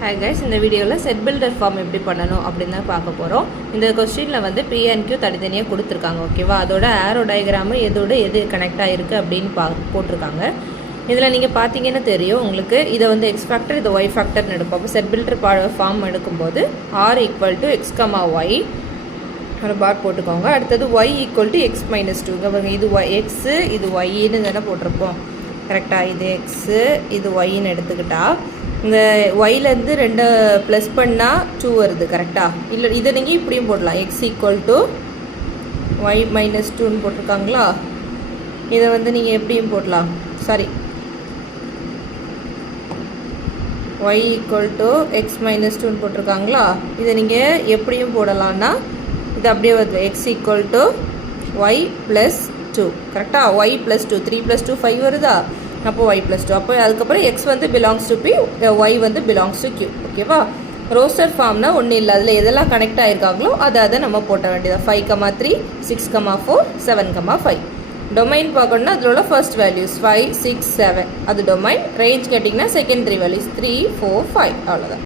Hi guys, இந்த வீடியோல set builder form எப்படி பண்ணனும் அப்படினு தான் பார்க்க போறோம். இந்த क्वेश्चनல வந்து P and Q தனித்தனியா கொடுத்திருக்காங்க. ஓகேவா? அதோட ஆரோ டயகிராம் எதோட எது கனெக்ட் ஆயிருக்கு அப்படினு போட்டுருக்காங்க. இதல நீங்க பாத்தீங்கன்னா தெரியும் உங்களுக்கு இத வந்து x ஃபேக்டர் இது y ஃபேக்டர்னு எடுப்போம். அப்ப செட் பில்டர் ஃபார்ம் எடுக்கும்போது r = x, y ஒரு பார் போட்டுக்கோங்க. அடுத்து y = x - 2. இங்க இது x இது y ன்னு தான போட்டுருப்போம். கரெக்ட்டா? இது x இது y ன்னு எடுத்துக்கிட்டா இந்த y ல இருந்து 2 ப்ளஸ் பண்ணா 2 வருது. கரெக்ட்டா? இல்ல இத நீங்க இப்படியும் போடலாம். x = y - 2 ன்னு போட்டுருக்காங்களா? இத வந்து நீங்க எப்படியும் போடலாம். சாரி y = x - 2 ன்னு போட்டுருக்காங்களா? இத நீங்க எப்படியும் போடலாம்னா இது அப்படியே வருது. x = y + 2. கரெக்ட்டா? y + 2 3 + 2 5 வருதா? அப்போ y + 2. அப்போ அதுக்கு அப்புறம் x வந்து belongs to p, y வந்து belongs to q. ஓகேவா? ரோஸ்டர் ஃபார்ம்னா ஒண்ணு இல்ல. அதுல எதெல்லாம் கனெக்ட் ஆயிருக்காங்களோ அத நம்ம போட வேண்டியதா. 5, 3 6, 4 7, 5. டொமைன் பார்க்கணும்னா அதுல உள்ள ஃபர்ஸ்ட் வேல்யூஸ் 5 6 7 அது டொமைன். ரேஞ்ச் கேட்டிங்கனா செகண்ட் 3 வேல்யூஸ் 3 4 5 அவ்வளவுதான்.